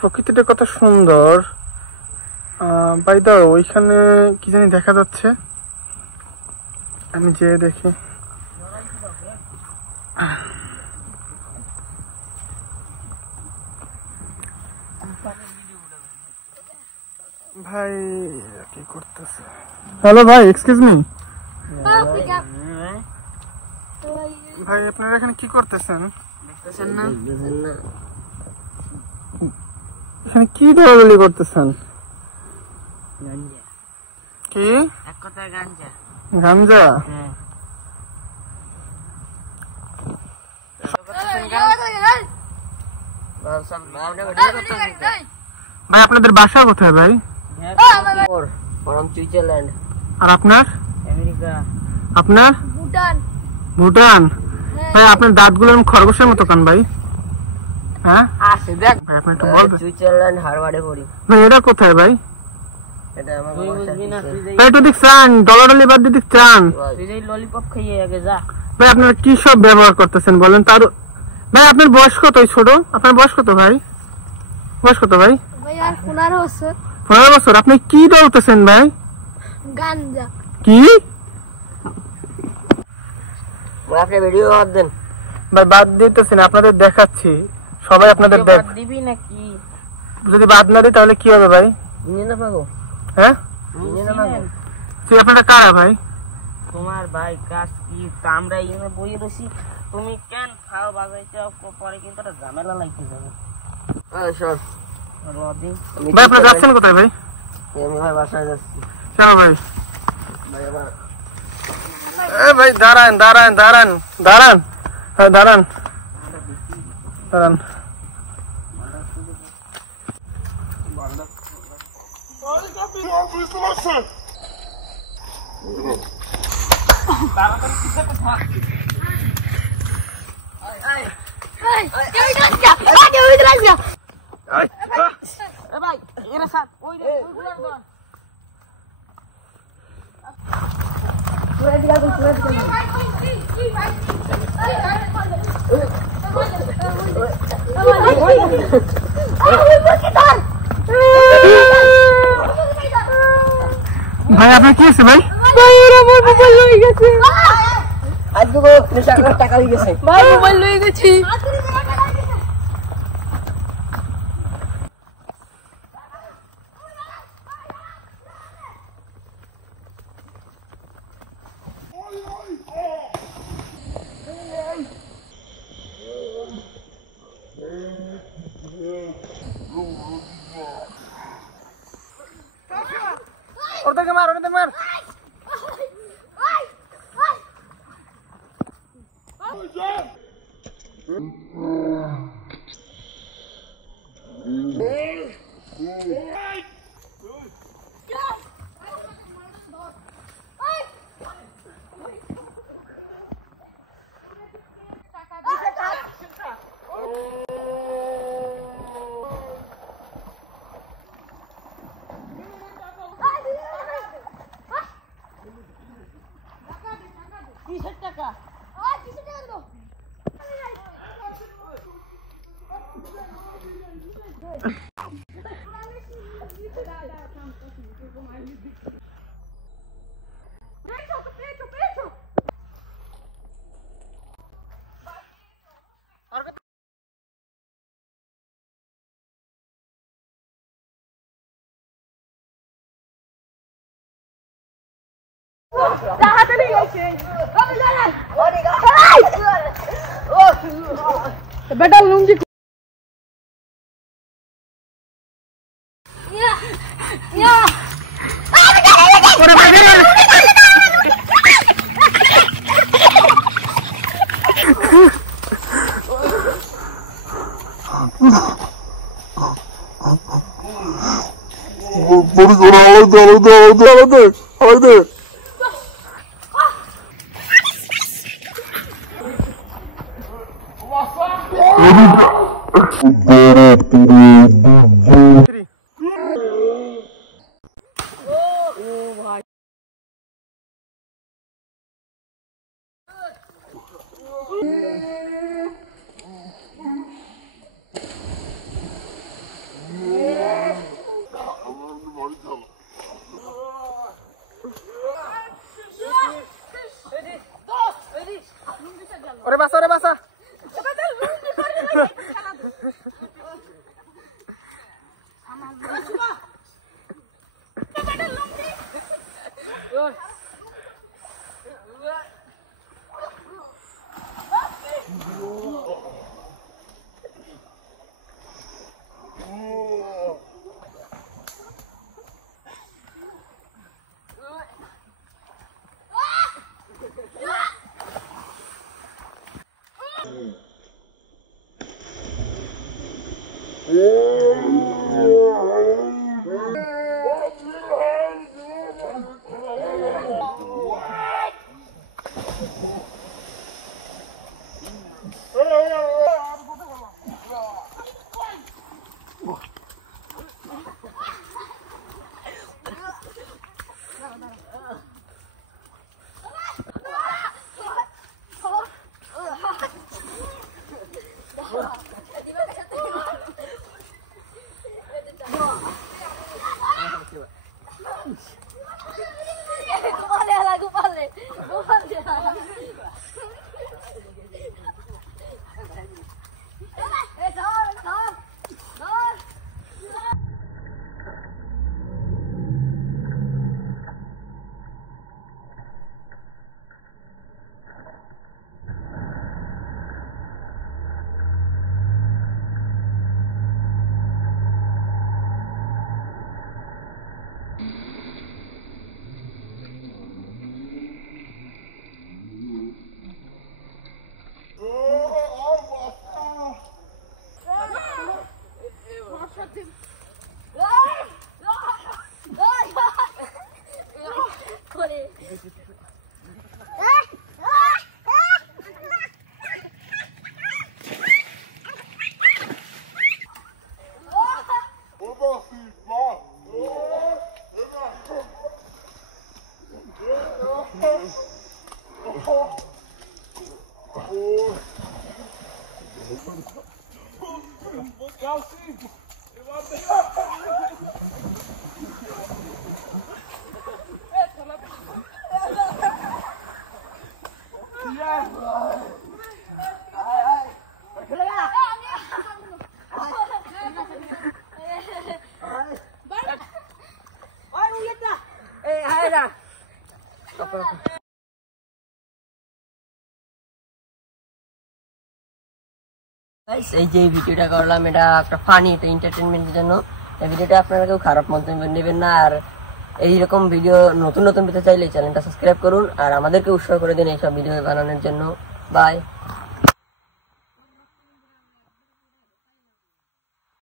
প্রকৃতিটা কত সুন্দর। ভাই দাও, ওইখানে কি জানি দেখা যাচ্ছে, আমি যেয়ে দেখি। ভাই কি করতেছে? হ্যালো ভাই, এক্সকিউজ মি ভাই, আপনারা এখানে কি করতেছেন? এখানে কি দৌড়াদৌড়ি করতেছেন? কি এক কথায় গাঞ্জা? গাঞ্জা? ভাই আপনাদের বাসা কোথায় ভাই? সুইজারল্যান্ড। আর আপনার? আমেরিকা। আপনার? ভুটান। ভুটান? ভাই আপনার দাঁতগুলো খরগোশের মতো কেন ভাই? হ্যাঁ আছে, দেখ ভাই, আপনি একটু বলবেন? সুইজারল্যান্ড হারবারে পড়ি ভাই। এটা কোথায় ভাই? এটা আমার ভাই একটু দেখছেন, ডলাডলি বাদ দিয়ে দেখছেন। তুই এই ললিপপ খেয়ে আগে যা। ভাই আপনারা কি সব ব্যবহার করতেছেন বলেন? তার ভাই আপনার বয়স কত? ছোট, আপনার বয়স কত ভাই? বয়স কত ভাই? ভাই আর 15 বছর। 15 বছর? আপনি কি দৌড়তেছেন ভাই? গাঞ্জা। কি? আপনি ভিডিও বাদ দেন ভাই। বাদ দিতেছেন, আপনাদের দেখাচ্ছি, সবাই আপনাদের দেখ। বাদ দিবি নাকি? যদি বাদ না দিই তাহলে কি হবে ভাই? নিয়ে না পাবো। হ্যাঁ নিয়ে না পাবো। তুই আপনারা কারা ভাই? তোমার ভাই কাজ কি? আমরা এখানে বইয়ে রইছি, তুমি কেন খাও বাজাইছো? পরে কিন্তু একটা ঝামেলা লাগতে যাবে। এই সর রবি। ভাই আপনারা যাচ্ছেন কোথায় ভাই? আমি ভাই বাসায় যাচ্ছি। চলো ভাই। ভাই আবার এ ভাই দাঁড়ান দাঁড়ান দাঁড়ান দাঁড়ান, হ্যাঁ দাঁড়ান দাঁড়ান। ভাই আপনার কি আছে ভাই? ভাই ওরা আমার মোবাইল লয়ে গেছে। আজকে টাকা হয়ে গেছে ভাই, মোবাইল লয়ে গেছি। ওদেরকে মার, ওদেরকে মার। बेटा लूंगी Bora এই যে ভিডিওটা করলাম এটা একটা ফানি, এটা এন্টারটেইনমেন্টের জন্য। এই ভিডিওটা আপনারা কেউ খারাপ মন্তব্য নেবেন না। আর এইরকম ভিডিও নতুন নতুন পেতে চাইলে চ্যানেলটা সাবস্ক্রাইব করুন আর আমাদেরকে উৎসাহ করে দিন এইসব ভিডিও বানানোর জন্য। বাই।